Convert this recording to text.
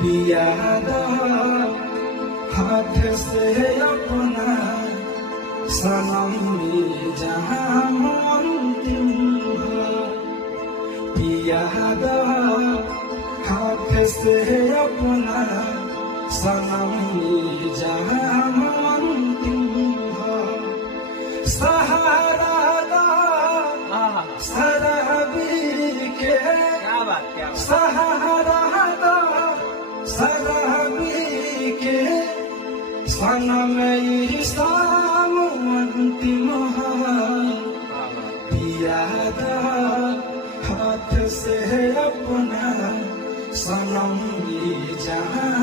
पियादा हाथ से अपना सनम जहाँ अंतिम है। पियादा हाथ से अपना सनम जहाँ अंतिम है। सहारा शराबी के सहारा शराबी के सनम शाम अंतिम पियादा हाथ से अपना सनम जहाँ